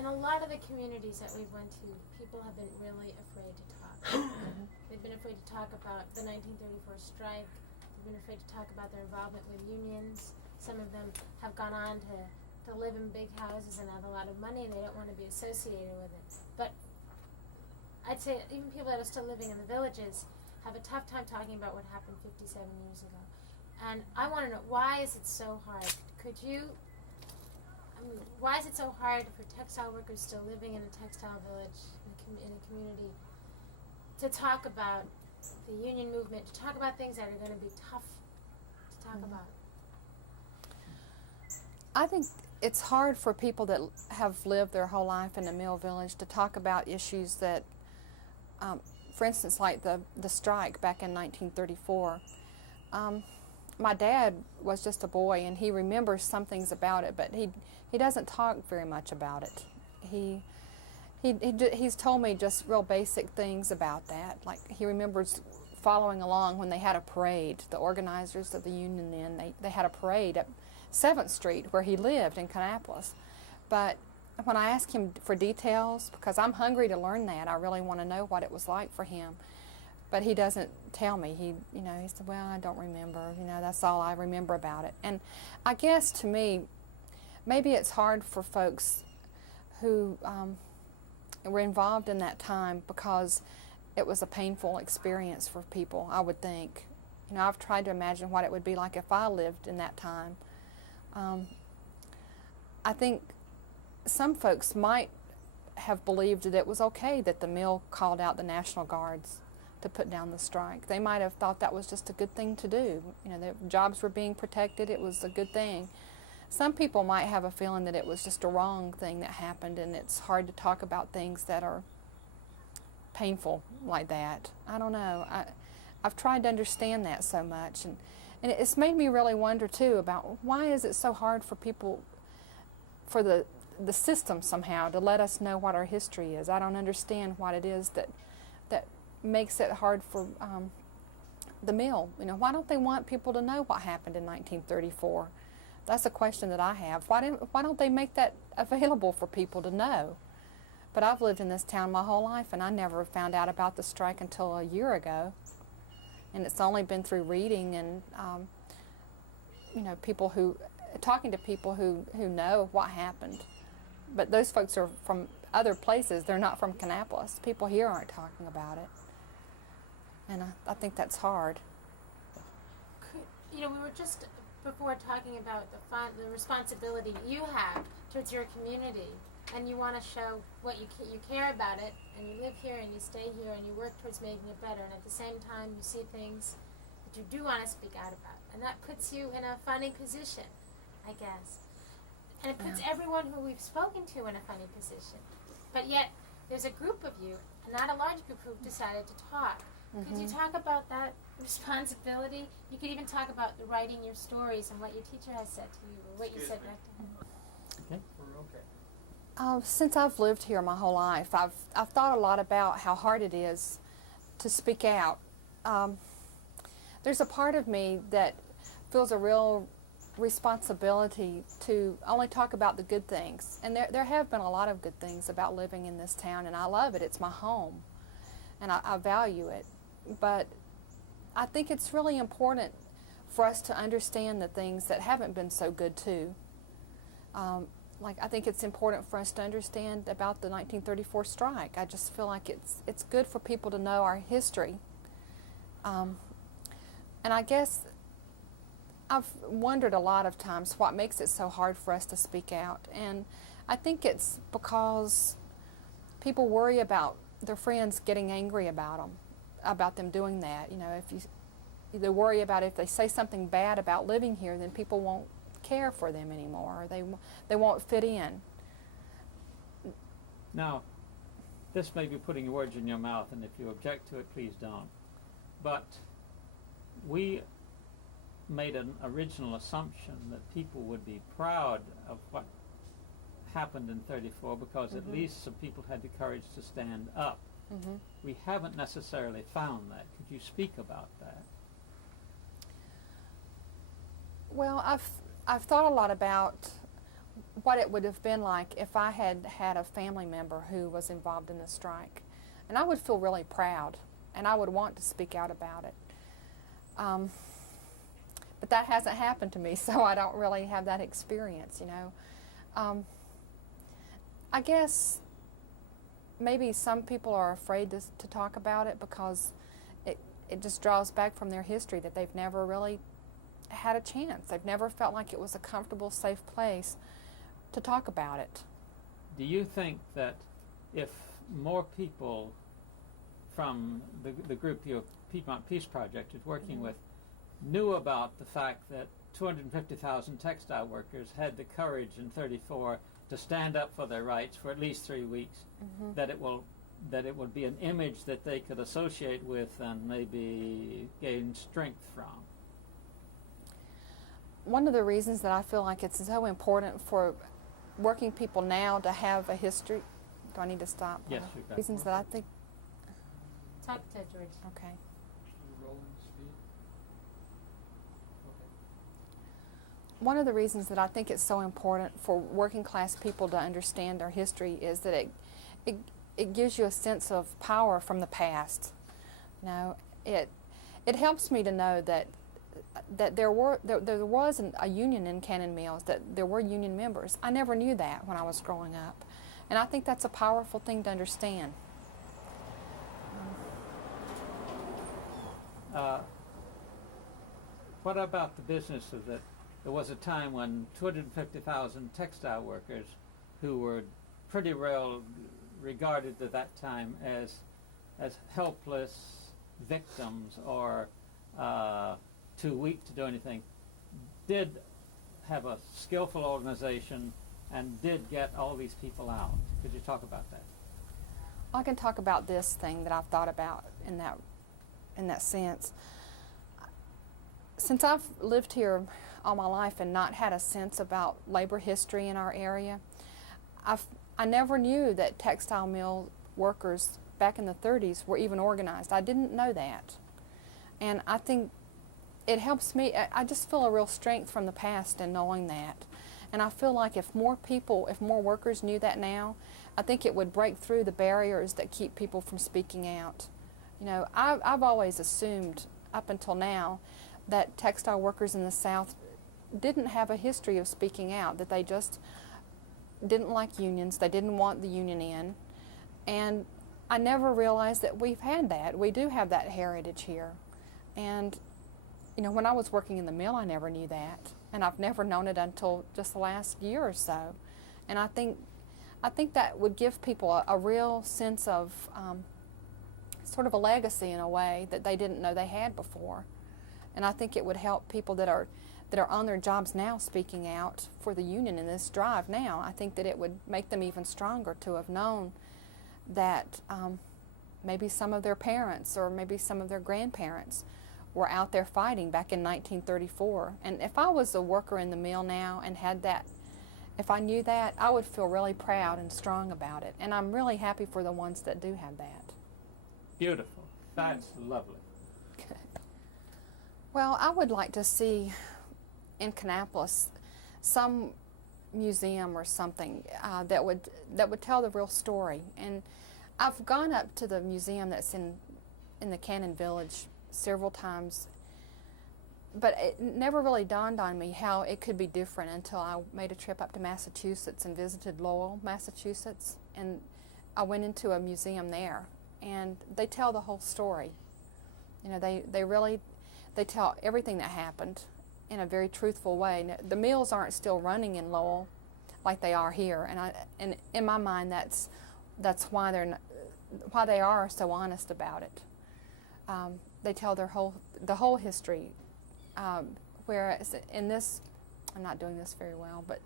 in a lot of the communities that we've went to, people have been really afraid to talk. They've been afraid to talk about the 1934 strike. They've been afraid to talk about their involvement with unions. Some of them have gone on to live in big houses and have a lot of money, and they don't want to be associated with it. But I'd say even people that are still living in the villages have a tough time talking about what happened 57 years ago. And I want to know, why is it so hard? Why is it so hard for textile workers still living in a textile village, in a community, to talk about the union movement, to talk about things that are going to be tough to talk about? I think it's hard for people that have lived their whole life in a mill village to talk about issues that, for instance, like the strike back in 1934. My dad was just a boy, and he remembers some things about it, but he doesn't talk very much about it. He's told me just real basic things about that. Like, he remembers following along when they had a parade. The organizers of the union then, they had a parade at 7th Street where he lived in Kannapolis. But when I ask him for details, because I'm hungry to learn that, I really want to know what it was like for him. But he doesn't tell me. He said, well, I don't remember. That's all I remember about it. And I guess to me, maybe it's hard for folks who were involved in that time because it was a painful experience for people, I would think. I've tried to imagine what it would be like if I lived in that time. I think some folks might have believed that it was okay that the mill called out the National Guards to put down the strike. They might have thought that was just a good thing to do. The jobs were being protected, it was a good thing. Some people might have a feeling that it was just a wrong thing that happened, and it's hard to talk about things that are painful like that. I don't know. I've tried to understand that so much, and it's made me really wonder too about why is it so hard for people, for the system somehow, to let us know what our history is. I don't understand what it is that makes it hard for the mill. Why don't they want people to know what happened in 1934? That's a question that I have. Why don't they make that available for people to know? But I've lived in this town my whole life, and I never found out about the strike until a year ago. And it's only been through reading and talking to people who know what happened. But those folks are from other places. They're not from Kannapolis. People here aren't talking about it. And I think that's hard. We were just before talking about the responsibility you have towards your community, and you want to show what you care about it, and you live here and you stay here and you work towards making it better, and at the same time you see things that you do want to speak out about, and that puts you in a funny position, I guess. And it puts everyone who we've spoken to in a funny position. But yet there's a group of you, and not a large group, who've decided to talk. Could you talk about that responsibility? You could even talk about the writing your stories and what your teacher has said to you, or what you said back to him. Okay. We're okay. Since I've lived here my whole life, I've thought a lot about how hard it is to speak out. There's a part of me that feels a real responsibility to only talk about the good things. And there have been a lot of good things about living in this town, and I love it. It's my home, and I value it. But I think it's really important for us to understand the things that haven't been so good too. I think it's important for us to understand about the 1934 strike. I just feel like it's good for people to know our history. And I guess I've wondered a lot of times what makes it so hard for us to speak out. And I think it's because people worry about their friends getting angry about them doing that. They worry about if they say something bad about living here, then people won't care for them anymore, or they won't fit in. Now, this may be putting words in your mouth, and if you object to it, please don't. But we made an original assumption that people would be proud of what happened in 34 because at least some people had the courage to stand up. We haven't necessarily found that. Could you speak about that? Well, I've thought a lot about what it would have been like if I had had a family member who was involved in the strike. And I would feel really proud, and I would want to speak out about it. But that hasn't happened to me, so I don't really have that experience, you know. I guess maybe some people are afraid to talk about it because it just draws back from their history that they've never really had a chance. They've never felt like it was a comfortable, safe place to talk about it. Do you think that if more people from the group your Piedmont Peace Project is working with knew about the fact that 250,000 textile workers had the courage in '34 to stand up for their rights for at least 3 weeks, that it would be an image that they could associate with and maybe gain strength from? One of the reasons that I feel like it's so important for working people now to have a history. Do I need to stop? Yes, you can. Reasons that I think. Talk to George. Okay. One of the reasons that I think it's so important for working class people to understand their history is that it gives you a sense of power from the past. You know, it helps me to know that there was a union in Cannon Mills, that there were union members. I never knew that when I was growing up, and I think that's a powerful thing to understand. What about the business of that? There was a time when 250,000 textile workers who were pretty well regarded at that time as helpless victims or too weak to do anything, did have a skillful organization and did get all these people out. Could you talk about that? I can talk about this thing that I've thought about in that sense. Since I've lived here all my life and not had a sense about labor history in our area, I never knew that textile mill workers back in the 30s were even organized. I didn't know that. And I think it helps me. I just feel a real strength from the past in knowing that. And I feel like if more workers knew that now, I think it would break through the barriers that keep people from speaking out. You know, I've always assumed up until now that textile workers in the South didn't have a history of speaking out, that they just didn't like unions, they didn't want the union in. And I never realized that we've had that. We do have that heritage here. And, you know, when I was working in the mill, I never knew that. And I've never known it until just the last year or so. And I think that would give people a real sense of sort of a legacy in a way that they didn't know they had before. And I think it would help people that are on their jobs now speaking out for the union in this drive now. I think that it would make them even stronger to have known that maybe some of their parents or maybe some of their grandparents were out there fighting back in 1934. And if I was a worker in the mill now and had that, if I knew that, I would feel really proud and strong about it. And I'm really happy for the ones that do have that. Beautiful. That's lovely. Well, I would like to see in Kannapolis some museum or something that would tell the real story. And I've gone up to the museum that's in the Cannon Village several times, but it never really dawned on me how it could be different until I made a trip up to Massachusetts and visited Lowell, Massachusetts, and I went into a museum there, and they tell the whole story. You know, they tell everything that happened in a very truthful way. Now, the mills aren't still running in Lowell like they are here, and in my mind, that's why they are so honest about it. They tell the whole history. Whereas in this, I'm not doing this very well, but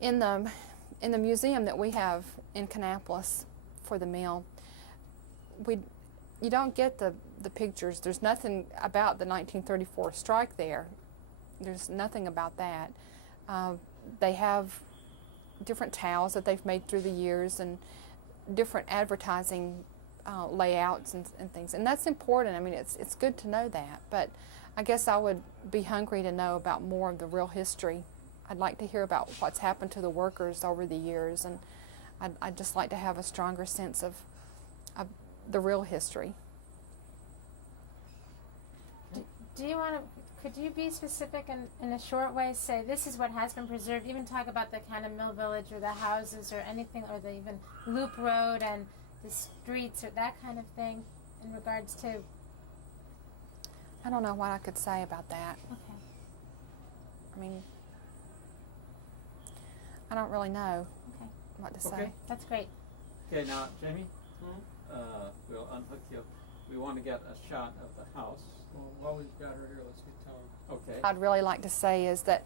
in the museum that we have in Kannapolis for the mill, you don't get the pictures. There's nothing about the 1934 strike there. There's nothing about that. They have different towels that they've made through the years and different advertising layouts and things. And that's important. I mean, it's good to know that. But I guess I would be hungry to know about more of the real history. I'd like to hear about what's happened to the workers over the years, and I'd just like to have a stronger sense of the real history. Do you want to, could you be specific in a short way, say this is what has been preserved, even talk about the kind of mill village or the houses or anything, or the even loop road and the streets or that kind of thing in regards to? I don't know what I could say about that. Okay. I mean, I don't really know what to say. That's great. Okay, now, Jamie, we'll unhook you. We want to get a shot of the house. Well, while we've got her here, let's get Tom. Okay. I'd really like to say is that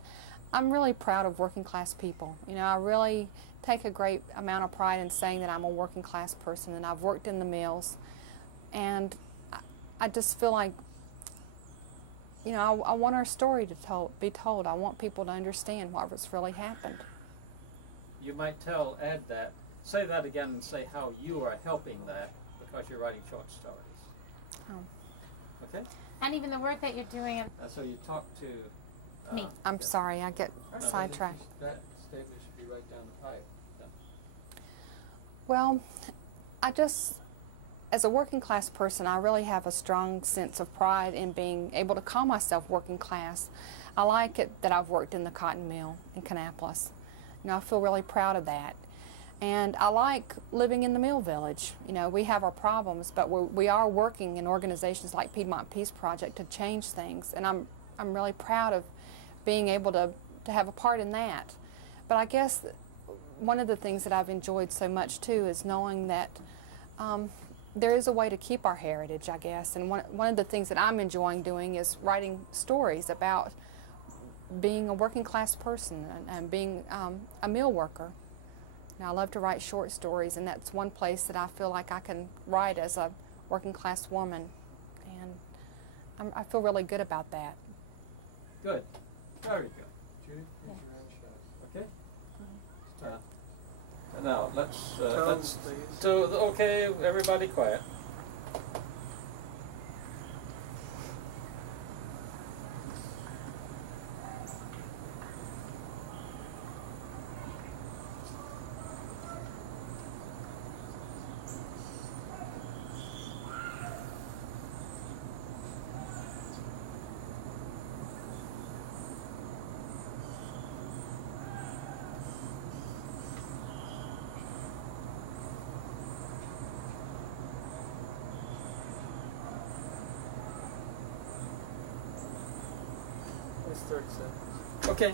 I'm really proud of working class people. You know, I really take a great amount of pride in saying that I'm a working class person, and I've worked in the mills, and I just feel like, you know, I want our story to be told. I want people to understand what has really happened. You might add that, say that again and say how you are helping that because you're writing short stories. Oh. Okay? And even the work that you're doing. So you talk to Me. I'm sorry, I get sidetracked. That statement should be right down the pipe. Well, I just, as a working class person, I really have a strong sense of pride in being able to call myself working class. I like it that I've worked in the cotton mill in Kannapolis. You know, I feel really proud of that. And I like living in the mill village. You know, we have our problems, but we are working in organizations like Piedmont Peace Project to change things. And I'm really proud of being able to have a part in that. But I guess one of the things that I've enjoyed so much too is knowing that there is a way to keep our heritage, I guess. And one of the things that I'm enjoying doing is writing stories about being a working class person and being a mill worker. Now, I love to write short stories, and that's one place that I feel like I can write as a working class woman, and I feel really good about that. Good. Very good. Judy, here's your own shot. Okay? Now, let's Tom, please. okay, everybody quiet. It's 30 seconds. Okay.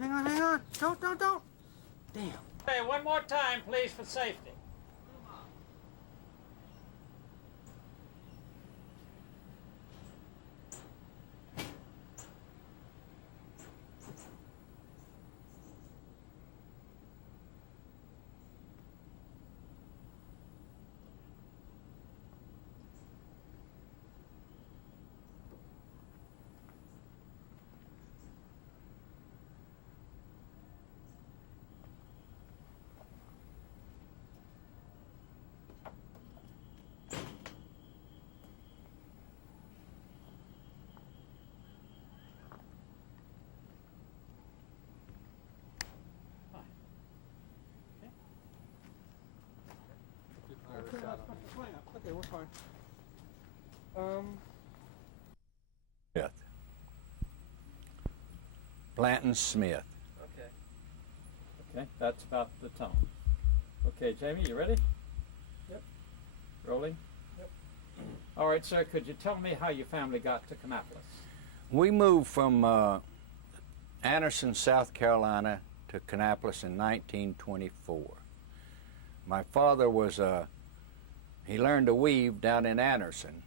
Hang on. Don't. Damn. Okay, one more time, please, for safety. Okay, we're fine. Smith. Blanton Smith. Okay. Okay, that's about the tone. Okay, Jamie, you ready? Yep. Rolling? Yep. All right, sir, could you tell me how your family got to Kannapolis? We moved from Anderson, South Carolina to Kannapolis in 1924. My father was he learned to weave down in Anderson,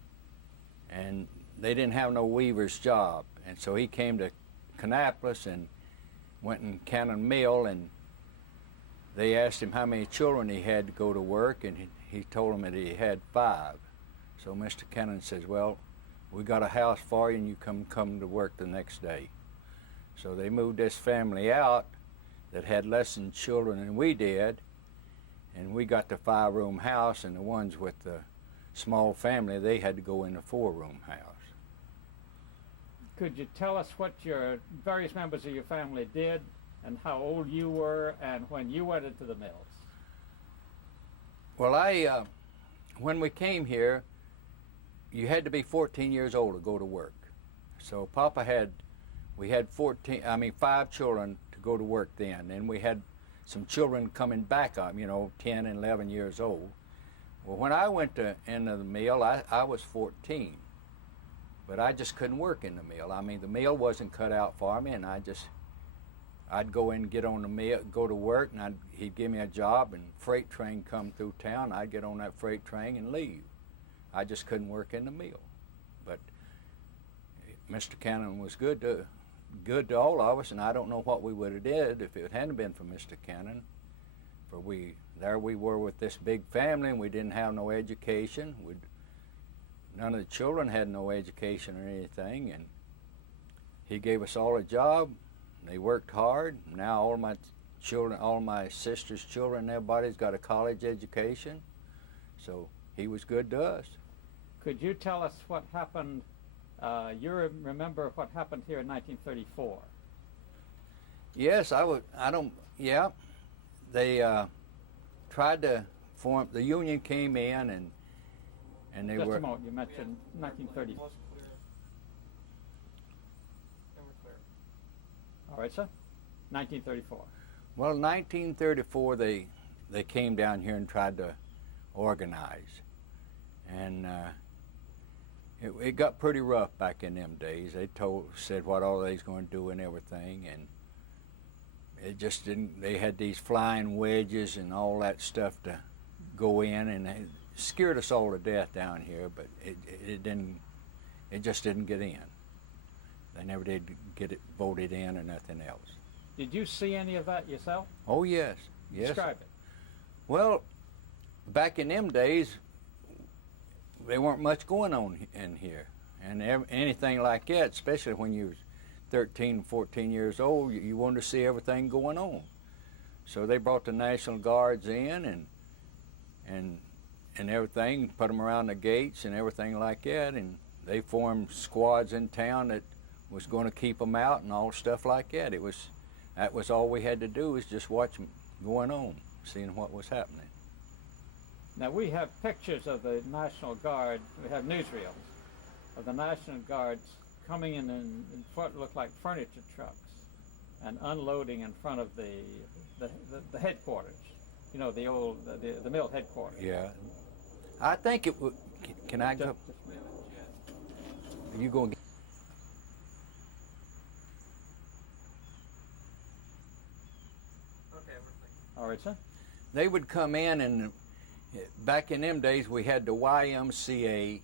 and they didn't have no weaver's job, and so he came to Kannapolis and went in Cannon Mill, and they asked him how many children he had to go to work, and he told them that he had 5. So Mr. Cannon says, well, we got a house for you, and you come to work the next day. So they moved this family out that had less than children than we did, and we got the 5-room house, and the ones with the small family, they had to go in the 4-room house. Could you tell us what your various members of your family did and how old you were and when you went into the mills? Well, when we came here, you had to be 14 years old to go to work. So we had 5 children to go to work then, and we had some children coming back up, 10 and 11 years old. Well, when I went into the mill, I was 14, but I just couldn't work in the mill. I mean, the mill wasn't cut out for me, and I'd go in and get on the mill, go to work, and he'd give me a job, and freight train come through town. I'd get on that freight train and leave. I just couldn't work in the mill. But Mr. Cannon was good to all of us, and I don't know what we would have did if it hadn't been for Mr. Cannon. For there we were with this big family, and we didn't have no education. None of the children had no education or anything, and he gave us all a job. They worked hard. Now all my children, all my sister's children, everybody's got a college education. So he was good to us. Could you tell us what happened? Remember what happened here in 1934? Yes, yeah. They tried to form, the union came in and they Just were... a moment, you mentioned 1930. Wasn't clear. Never clear. All right, sir. 1934. Well, in 1934, they came down here and tried to organize. And it got pretty rough back in them days. They said what all they was going to do and everything, and it just didn't. They had these flying wedges and all that stuff to go in, and it scared us all to death down here. But it didn't. It just didn't get in. They never did get it voted in or nothing else. Did you see any of that yourself? Oh yes, yes. Describe it. Well, back in them days, there weren't much going on in here, and anything like that, especially when you was 13, 14 years old, you wanted to see everything going on. So they brought the National Guards in and everything, put them around the gates and everything like that, and they formed squads in town that was going to keep them out and all stuff like that. That was all we had to do, was just watch them going on, seeing what was happening. Now we have pictures of the National Guard. We have newsreels of the National Guards coming in what look like furniture trucks and unloading in front of the headquarters. The old the mill headquarters. Yeah, I think it would. Can I go? Just a minute. Are you going? Okay, everything. All right, sir. They would come in, and back in them days, we had the YMCA,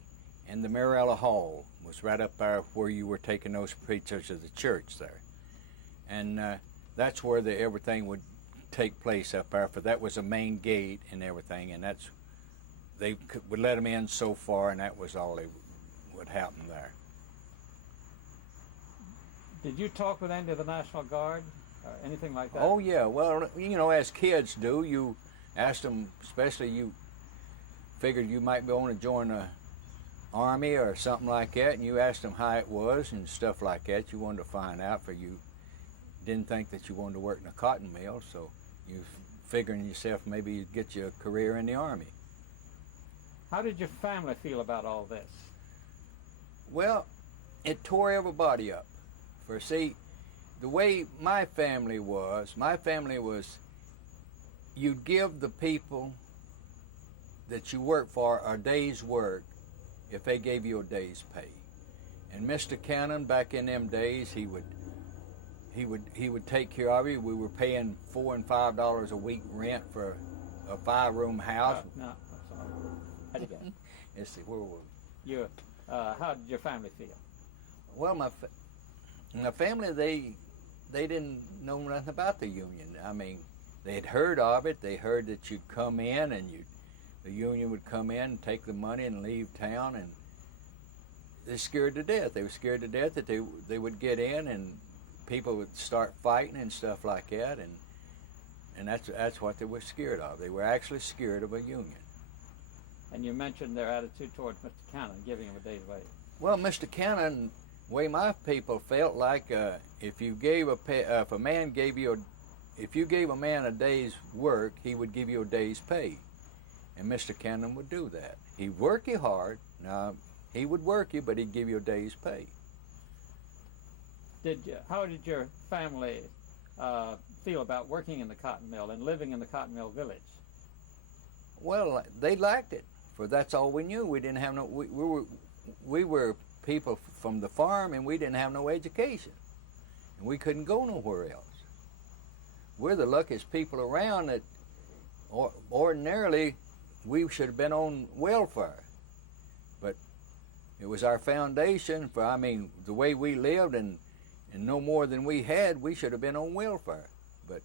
and the Marilla Hall was right up there where you were taking those pictures of the church there. And that's where everything would take place up there, for that was the main gate and everything, and would let them in so far, and that was all that would happen there. Did you talk with any of the National Guard or anything like that? Oh yeah, well, as kids do, you asked them, especially you figured you might be want to join the Army or something like that, and you asked them how it was and stuff like that. You wanted to find out, for you didn't think that you wanted to work in a cotton mill, so you figuring yourself maybe you'd get you a career in the Army. How did your family feel about all this? Well, it tore everybody up. For see, the way my family was, you'd give the people that you work for a day's work if they gave you a day's pay. And Mr. Cannon, back in them days, he would take care of you. We were paying $4 and $5 a week rent for a 5-room house. No, I'm sorry. again. Let's see, where were we? How did your family feel? Well, my family, they didn't know nothing about the union. I mean, they had heard of it. They heard that you'd come in and the union would come in and take the money and leave town, and they're scared to death. They were scared to death that they would get in and people would start fighting and stuff like that, and that's what they were scared of. They were actually scared of a union. And you mentioned their attitude towards Mr. Cannon, giving him a day's wage. Well, Mr. Cannon, the way my people felt like if you gave if a man gave you if you gave a man a day's work, he would give you a day's pay, and Mr. Cannon would do that. He'd work you hard. Now he would work you, but he'd give you a day's pay. How did your family feel about working in the cotton mill and living in the cotton mill village? Well, they liked it, for that's all we knew. We didn't have no. We were people from the farm, and we didn't have no education, and we couldn't go nowhere else. We're the luckiest people around that. Ordinarily, we should have been on welfare, but it was our foundation. For I mean, the way we lived and no more than we had, we should have been on welfare. But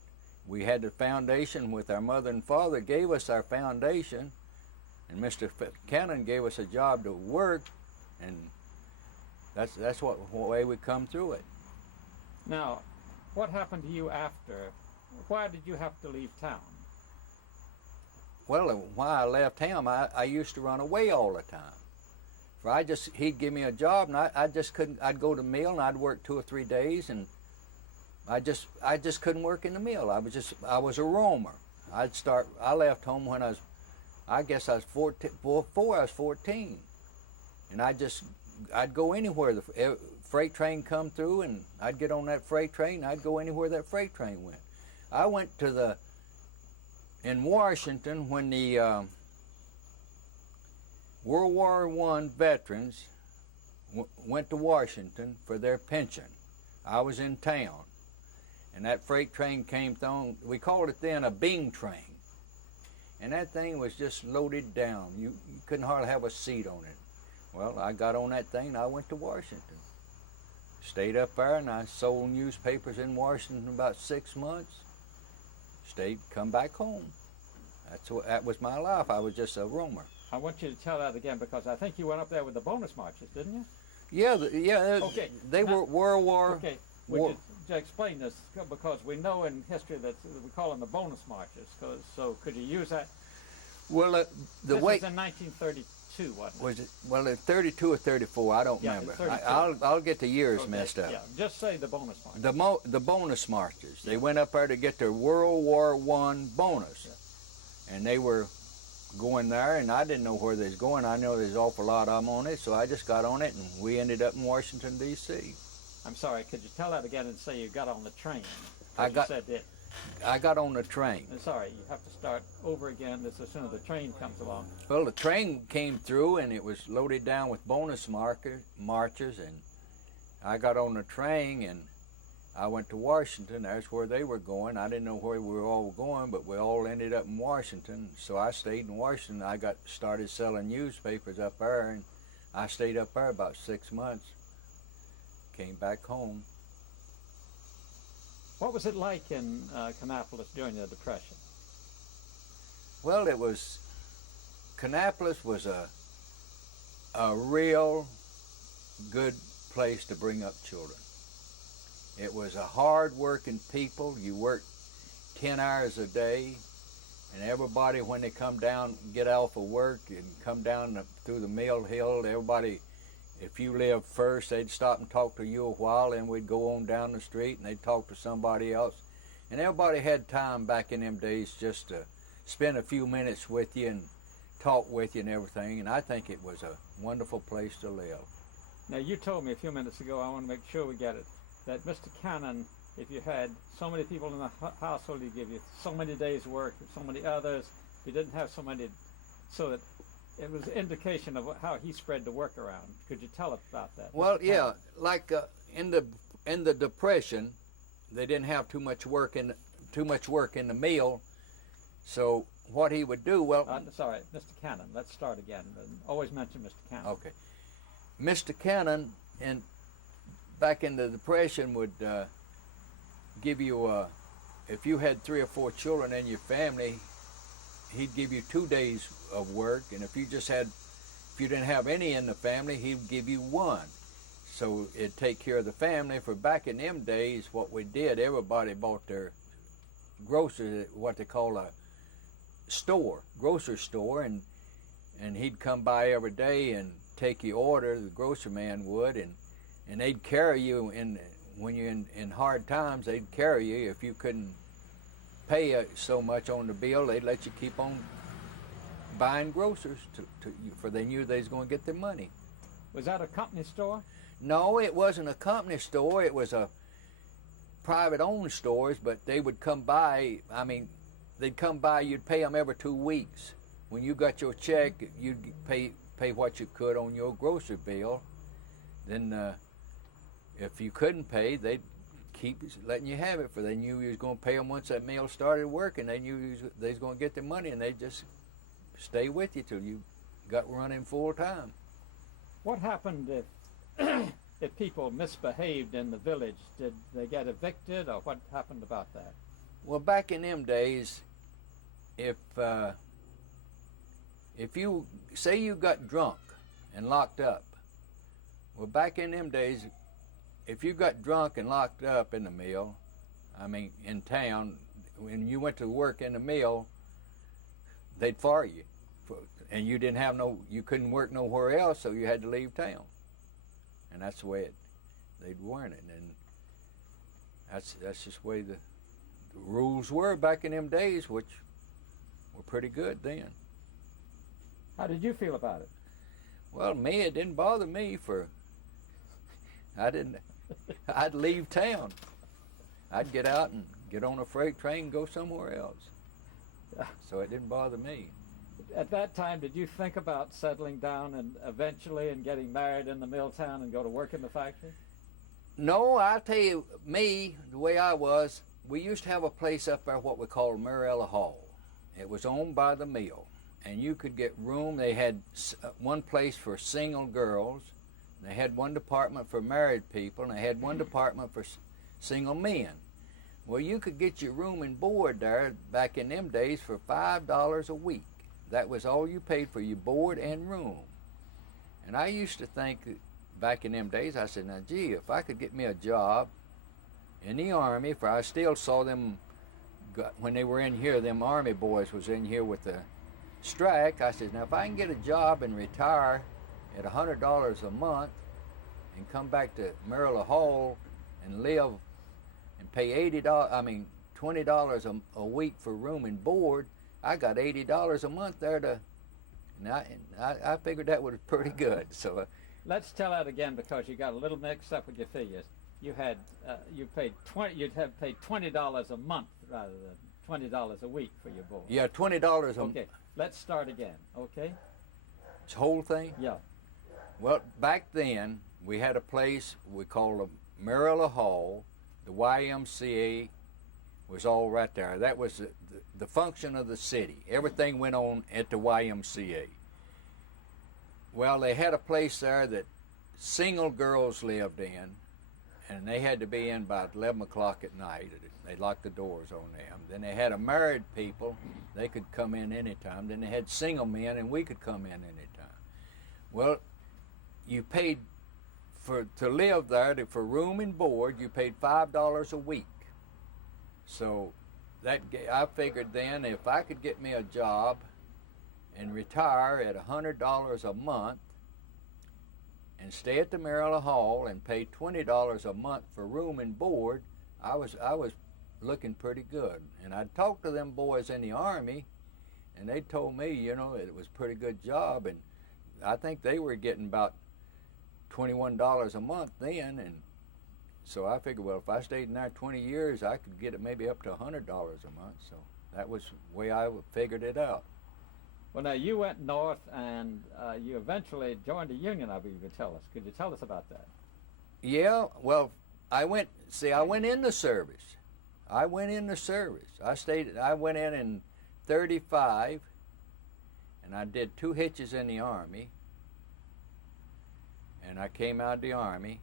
we had the foundation with our mother and father gave us our foundation, and Mr. Cannon gave us a job to work, and that's what way we come through it. Now, what happened to you after? Why did you have to leave town? Well, why I left town, I used to run away all the time. For he'd give me a job, and I just couldn't. I'd go to the mill, and I'd work 2 or 3 days, and I just couldn't work in the mill. I was a roamer. I left home when I guess I was 14, before I was 14, and I'd go anywhere the freight train come through, and I'd get on that freight train, and I'd go anywhere that freight train went. I went in Washington when the World War I veterans went to Washington for their pension. I was in town, and that freight train came through. We called it then a beam train, and that thing was just loaded down. You couldn't hardly have a seat on it. Well, I got on that thing, and I went to Washington. Stayed up there, and I sold newspapers in Washington about 6 months. Come back home. That was my life. I was just a roamer. I want you to tell that again, because I think you went up there with the bonus marches, didn't you? Yeah, Okay. They were World War. Okay, would you explain this, because we know in history that we call them the bonus marches. So could you use that? Well, This was in 1932, wasn't it? Was it? Well, 32 or 34. I don't remember. 32. I'll get the years Okay, messed up. Yeah, just say the bonus marches. The bonus marches. They went up there to get their World War I bonus, and they were going there, and I didn't know where they was going. I know there's an awful lot of them on it, so I just got on it, and we ended up in Washington, D.C. I'm sorry, could you tell that again and say you got on the train? I got on the train. Sorry, you have to start over again as soon as the train comes along. Well, the train came through, and it was loaded down with bonus marches, and I got on the train, and I went to Washington. That's where they were going. I didn't know where we were all going, but we all ended up in Washington. So I stayed in Washington. I started selling newspapers up there, and I stayed up there about 6 months. Came back home. What was it like in Kannapolis during the Depression? Well, Kannapolis was a real good place to bring up children. It was a hard-working people. You worked 10 hours a day, and everybody, when they come down, get off of work and come down through the mill hill, everybody, if you lived first, they'd stop and talk to you a while, and we'd go on down the street, and they'd talk to somebody else. And everybody had time back in them days just to spend a few minutes with you and talk with you and everything, and I think it was a wonderful place to live. Now, you told me a few minutes ago, I want to make sure we get it, that Mr. Cannon, if you had so many people in the household, he'd give you so many days' work, so many others. If you didn't have so many, so that it was an indication of how he spread the work around. Could you tell us about that? Well, yeah, like in the Depression, they didn't have too much work in the mill, so what he would do, well... sorry, Mr. Cannon. Let's start again. Always mention Mr. Cannon. Okay. Mr. Cannon, back in the Depression, would give you, if you had 3 or 4 children in your family, he'd give you 2 days of work, and if you didn't have any in the family, he'd give you 1. So it'd take care of the family. For back in them days, what we did, everybody bought their groceries, what they call a grocery store, and he'd come by every day and take your order, the grocery man would, and they'd carry you when you're in hard times, they'd carry you. If you couldn't pay so much on the bill, they'd let you keep on buying groceries for they knew they was going to get their money. Was that a company store? No, it wasn't a company store. It was a private-owned stores, but they would come by. I mean, they'd come by. You'd pay them every 2 weeks. When you got your check, you'd pay what you could on your grocery bill. Then, if you couldn't pay, they'd keep letting you have it, for they knew you was going to pay them once that mail started working. They knew they was going to get their money, and they'd just stay with you till you got running full time. What happened if people misbehaved in the village? Did they get evicted, or what happened about that? Well, back in them days, if you say you got drunk and locked up, well, back in them days, if you got drunk and locked up in the mill, I mean in town, when you went to work in the mill, they'd fire you, and you couldn't work nowhere else, so you had to leave town, and that's the way they'd run it, and that's just the way the rules were back in them days, which were pretty good then. How did you feel about it? Well, it didn't bother me. I'd leave town. I'd get out and get on a freight train and go somewhere else. So it didn't bother me. At that time, did you think about settling down and eventually getting married in the mill town and go to work in the factory? No, I'll tell you, the way I was, we used to have a place up there, what we called Marilla Hall. It was owned by the mill, and you could get room. They had one place for single girls, they had one department for married people, and they had one department for single men. Well, you could get your room and board there back in them days for $5 a week. That was all you paid for your board and room. And I used to think, back in them days, I said, now, gee, if I could get me a job in the Army, for I still saw them, when they were in here, them Army boys was in here with the strike. I said, now, if I can get a job and retire at $100 a month and come back to Marilla Hall and live and pay $20 a week for room and board, I got $80 a month there I figured that was pretty good. So let's tell that again, because you got a little mixed up with your figures. You'd have paid $20 a month rather than $20 a week for your board. Yeah, $20 a month. Okay, let's start again, okay? This whole thing? Yeah. Well, back then, we had a place we called Marilla Hall. The YMCA was all right there. That was the function of the city. Everything went on at the YMCA. Well, they had a place there that single girls lived in, and they had to be in by 11 o'clock at night. They locked the doors on them. Then they had a married people. They could come in anytime. Then they had single men, and we could come in anytime. Well, you paid to live there, for room and board, you paid $5 a week. So I figured then, if I could get me a job and retire at $100 a month and stay at the Marilla Hall and pay $20 a month for room and board, I was looking pretty good. And I talked to them boys in the Army, and they told me, it was a pretty good job, and I think they were getting about $21 a month then, and so I figured, well, if I stayed in there 20 years, I could get it maybe up to $100 a month. So that was the way I figured it out. Well, now, you went north, and you eventually joined a union, I believe you could tell us. Could you tell us about that? Yeah, well, I went in the service. I went in the service. I went in 35, and I did 2 hitches in the Army, and I came out of the Army.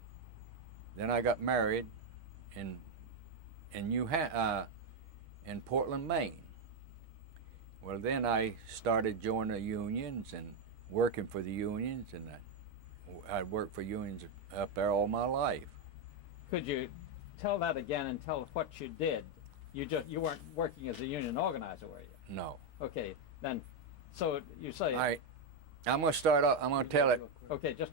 Then I got married in Portland, Maine. Well, then I started joining the unions and working for the unions, and I'd worked for unions up there all my life. Could you tell that again and tell us what you did? You weren't working as a union organizer, were you? No. Okay, then, so you say... I'm going to start off, I'm going to tell it. Okay, just